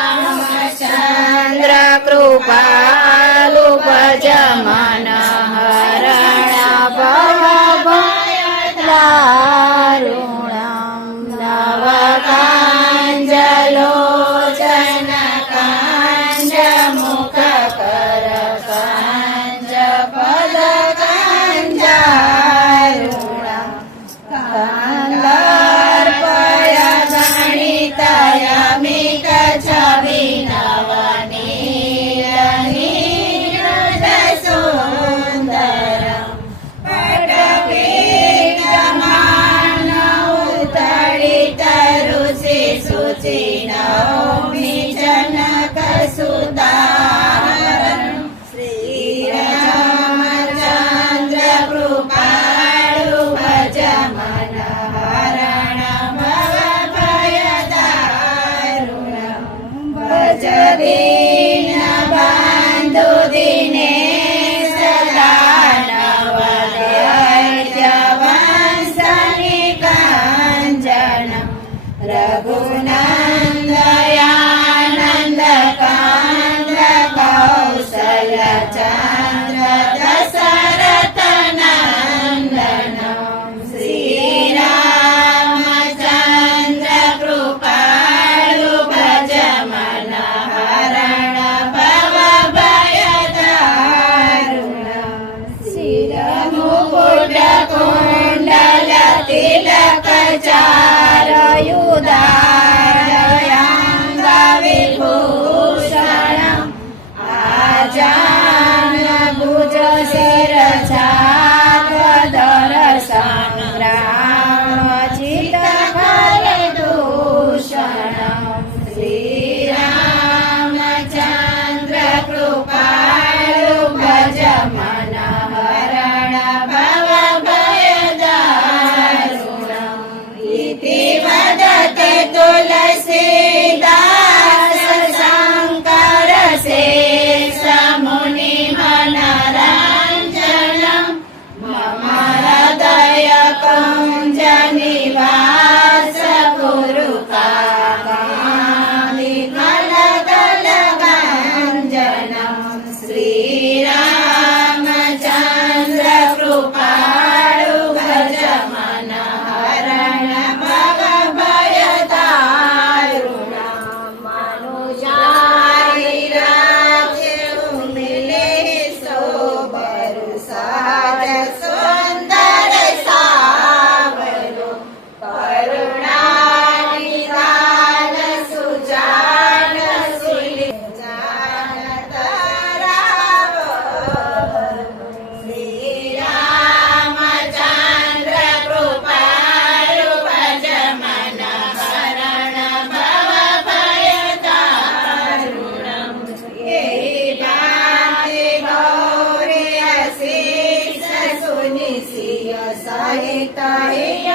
रामचंद्र कृपालु भज मन हरण भवभयदारुणं नवकाञ्जलोचन काञ्ज मुखकर काञ्ज पद काञ्जारुणं कान्दर्पय गणितयमित छविनवनील सुन्दरं पटपीठमान उत्तडित रुचि शुचिनौमि जनकसुतारं श्रीरामचन्द्र कृपालु भज मन हरण भवभयदारुणं भज दीनबन्धु दिनेश दानवदैत्यवंशनिकाञ्चनं रघुनन्दयानन्दकान्त कौसलचन्द्र दशरथनन्दनं श्रीरामचन्द्र कृपालु भज मन हरण भवभयदारुणं शिरमुकुट कुण्डल तिलक चारुदारयाङ्ग विभूषणम् आजान भुज शिरछात्वधर संग्रामजित खरदूषणं श्रीरामचन्द्र कृपालु भज मन हरण भवभयदारुणम् इति वदते तुलसीदास शङ्कर शेष मुनि मनरञ्जनं मम हृदय कुञ्ज निवास गुरु काकादिकलकलगञ्जनं श्रीरामचन्द्र कृपालु भज मन हरण भवभयदारुणं मनुजारि राखे मिले सोबरु सहज सुंदर सावरो करुणानिधान सुजान सुजान तरावो श्रीरामचन्द्र कृपालु भज मन हरण भवभयदारुणं एहि भाति गौरी अशीष सुनि सिय सहित हिय